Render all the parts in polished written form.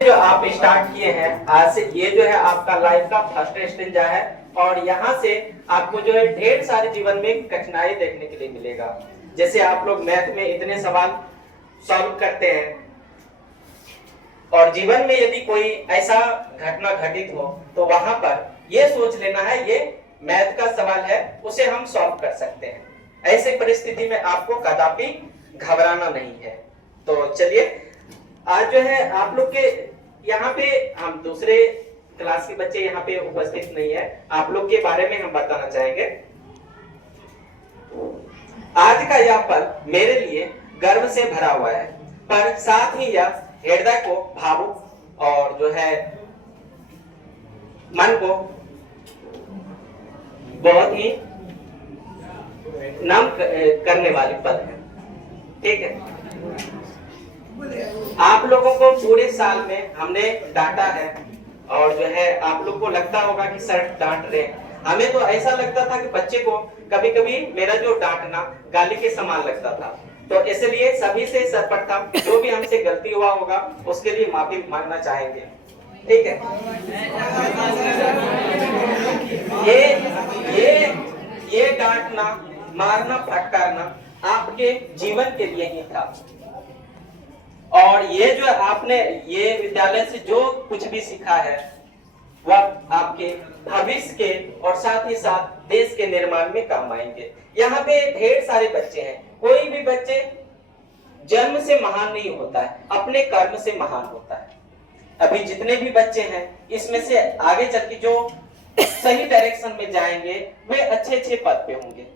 जो आप स्टार्ट किए हैं आज से, ये जो है आपका लाइफ का फर्स्ट स्टेंजा है और यहाँ से आपको जो है ढेर सारे जीवन में कठिनाई देखने के लिए मिलेगा। जैसे आप लोग मैथ में इतने सवाल सॉल्व करते हैं और जीवन में यदि कोई ऐसा घटना घटित हो तो वहां पर ये सोच लेना है ये मैथ का सवाल है, उसे हम सॉल्व कर सकते हैं। ऐसे परिस्थिति में आपको कदापि घबराना नहीं है। तो चलिए, आज जो है आप लोग के यहाँ पे हम दूसरे क्लास के बच्चे यहाँ पे उपस्थित नहीं है, आप लोग के बारे में हम बताना चाहेंगे। आज का यह पल मेरे लिए गर्व से भरा हुआ है, पर साथ ही यह हृदय को भावुक और जो है मन को बहुत ही नम करने वाली पल है। ठीक है, आप लोगों को पूरे साल में हमने डांटा है और जो है आप लोग को लगता होगा कि सर डांट रहे हैं। हमें तो ऐसा लगता था कि बच्चे को कभी कभी मेरा जो डांटना गाली के समान लगता था। तो इसलिए सभी से सर्वप्रथम जो भी हमसे गलती हुआ होगा उसके लिए माफी मांगना चाहेंगे। ठीक है, ये डांटना, मारना, फटकारना आपके जीवन के लिए ही था और ये जो आपने ये विद्यालय से जो कुछ भी सीखा है वह आपके भविष्य के और साथ ही साथ देश के निर्माण में काम आएंगे। यहाँ पे ढेर सारे बच्चे हैं, कोई भी बच्चे जन्म से महान नहीं होता है, अपने कर्म से महान होता है। अभी जितने भी बच्चे हैं इसमें से आगे चल के जो सही डायरेक्शन में जाएंगे वे अच्छे अच्छे पद पे होंगे।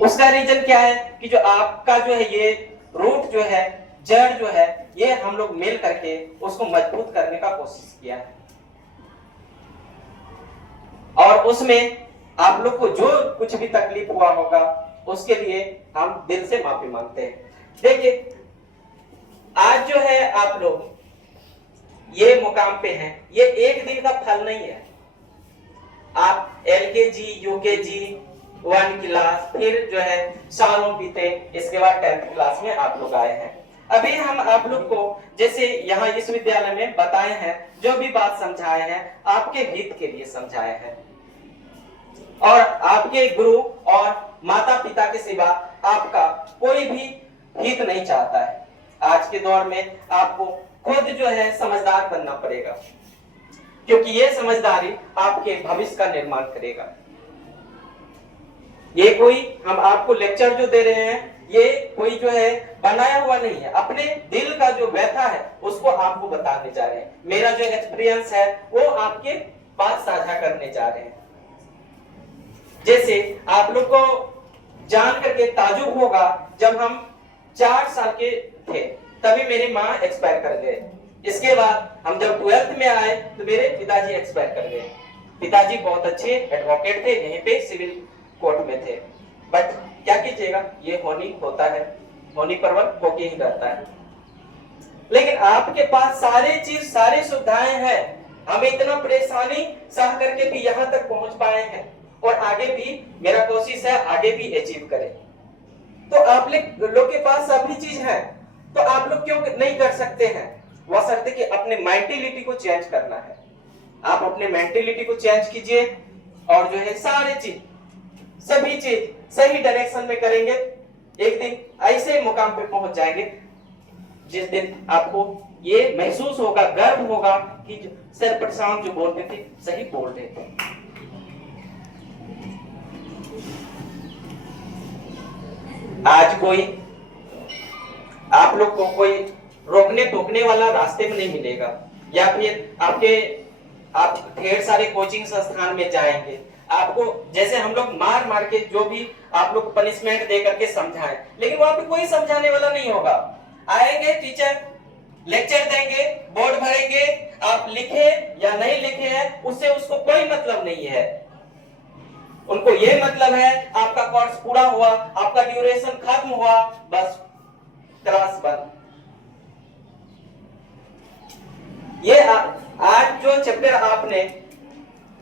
उसका रीजन क्या है कि जो आपका जो है ये रूट जो है, जड़ जो है, ये हम लोग मिल करके उसको मजबूत करने का कोशिश किया है और उसमें आप लोग को जो कुछ भी तकलीफ हुआ होगा उसके लिए हम दिल से माफी मांगते हैं। देखिए, आज जो है आप लोग ये मुकाम पे हैं, ये एक दिन का फल नहीं है। आप LKG, UKG, 1 क्लास, फिर जो है सालों बीते, इसके बाद 10th क्लास में आप लोग आए हैं। अभी हम आप लोग को जैसे यहाँ इस विद्यालय में बताए हैं, जो भी बात समझाए हैं आपके हित के लिए समझाए हैं और आपके गुरु और माता पिता के सिवा आपका कोई भी हित नहीं चाहता है। आज के दौर में आपको खुद जो है समझदार बनना पड़ेगा, क्योंकि ये समझदारी आपके भविष्य का निर्माण करेगा। ये कोई हम आपको लेक्चर जो दे रहे हैं ये कोई जो है बनाया हुआ नहीं है, अपने दिल का जो व्यथा है उसको आपको बताने जा रहे हैं। मेरा जो एक्सपीरियंस है वो आपके पास साझा करने जा रहे हैं। जैसे आप लोग को जान करके ताजुब होगा, जब हम 4 साल के थे तभी मेरी माँ एक्सपायर कर गए। इसके बाद हम जब 12th में आए तो मेरे पिताजी एक्सपायर कर गए। पिताजी बहुत अच्छे एडवोकेट थे, यहीं पे सिविल कोर्ट में थे, बट क्या कीजिएगा, ये होनी होता है, होनी परवर होके ही रहता है। लेकिन आपके पास सारे चीज, सारी सुविधाएं हैं, हमें इतना परेशानी सह करके भी यहाँ तक पहुंच पाए हैं और आगे भी मेरा कोशिश है आगे भी अचीव करें। तो आप लोग के पास सभी चीज है, तो आप लोग क्यों नहीं कर सकते हैं? वह शर्त कि अपने मेंटेलिटी को चेंज करना है। आप अपने मेंटेलिटी को चेंज कीजिए और जो है सारे चीज, सभी चीज सही डायरेक्शन में करेंगे, एक दिन ऐसे मुकाम पे पहुंच जाएंगे जिस दिन आपको ये महसूस होगा, गर्व होगा कि सर प्रशांत जो बोलते थे सही बोल रहे थे। आज कोई आप लोग को कोई रोकने टोकने वाला रास्ते में नहीं मिलेगा, या फिर आप ढेर सारे कोचिंग संस्थान में जाएंगे, आपको जैसे हम लोग मार मार के जो भी आप लोग पनिशमेंट दे करके समझाएं, लेकिन वहां पे कोई समझाने वाला नहीं होगा। आएंगे टीचर, लेक्चर देंगे, बोर्ड भरेंगे, आप लिखे या नहीं लिखे हैं उससे उसको कोई मतलब नहीं है। उनको ये मतलब है आपका कोर्स पूरा हुआ, आपका ड्यूरेशन खत्म हुआ, बस क्लास बंद। ये आज जो चैप्टर आपने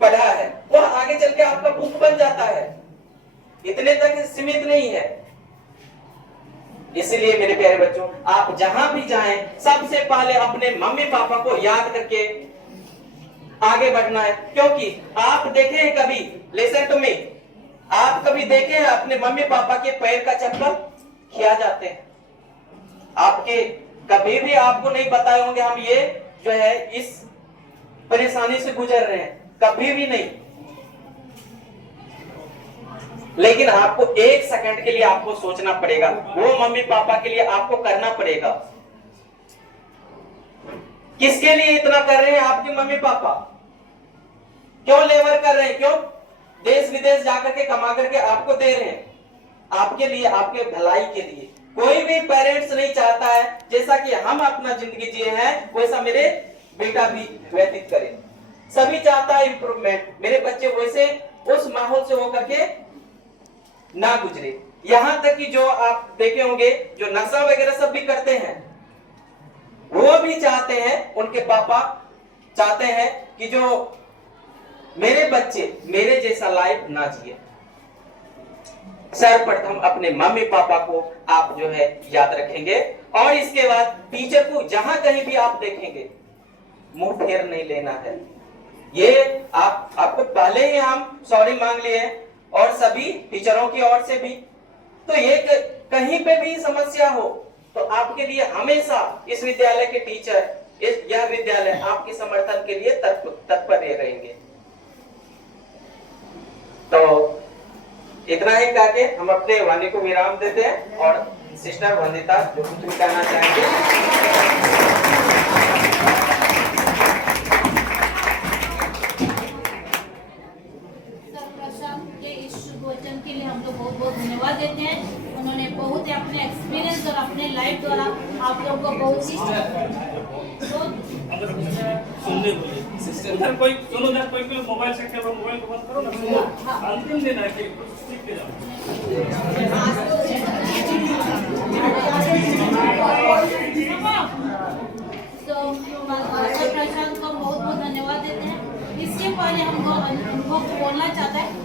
पढ़ा है वो आगे चल के आपका बुक बन जाता है, इतने तक सीमित नहीं है। इसलिए मेरे प्यारे बच्चों, आप जहां भी जाएं सबसे पहले अपने मम्मी पापा को याद करके आगे बढ़ना है। क्योंकि आप देखें कभी, लिसन टू मी, आप कभी देखें अपने मम्मी पापा के पैर का चप्पल खिया जाते हैं? आपके कभी भी आपको नहीं बताए होंगे हम ये जो है इस परेशानी से गुजर रहे हैं, कभी भी नहीं। लेकिन आपको एक सेकंड के लिए आपको सोचना पड़ेगा, वो मम्मी पापा के लिए आपको करना पड़ेगा। किसके लिए इतना कर रहे हैं आपके मम्मी पापा? क्यों लेबर कर रहे हैं? क्यों देश विदेश जाकर के कमा करके आपको दे रहे हैं? आपके लिए, आपके भलाई के लिए। कोई भी पेरेंट्स नहीं चाहता है जैसा कि हम अपना जिंदगी जिए हैं वैसा मेरे बेटा भी व्यतीत करे। सभी चाहता है इंप्रूवमेंट, मेरे बच्चे वैसे उस माहौल से होकर के ना गुजरे। यहां तक कि जो आप देखे होंगे जो नशा वगैरह सब भी करते हैं, वो भी चाहते हैं, उनके पापा चाहते हैं कि जो मेरे बच्चे मेरे जैसा लाइफ ना जिए। सर्वप्रथम अपने मम्मी पापा को आप जो है याद रखेंगे, और इसके बाद टीचर को जहां कहीं भी आप देखेंगे मुंह फेर नहीं लेना है। ये आपको पहले ही हम सॉरी मांग लिए, और सभी टीचरों की ओर से भी। तो ये कहीं पे भी समस्या हो तो आपके लिए हमेशा इस विद्यालय के टीचर, यह विद्यालय आपके समर्थन के लिए तत्पर रहेंगे। तो इतना ही कह के हम अपने वाणी को विराम देते हैं, और सिस्टर वंदिता जो कुछ भी कहना चाहेंगे। वचन के लिए हम लोग बहुत बहुत धन्यवाद देते हैं। उन्होंने बहुत ही अपने एक्सपीरियंस और अपने लाइफ द्वारा आप लोगों को बहुत ही सिस्टर कोई सुनो ना, कोई मोबाइल से खेल रहा, मोबाइल को बंद करो ना, सुनो। अंतिम दिन है कि सीख के जाओ। तो प्रशांत को बहुत बहुत धन्यवाद देते हैं। इसके पहले हमको बोलना चाहता है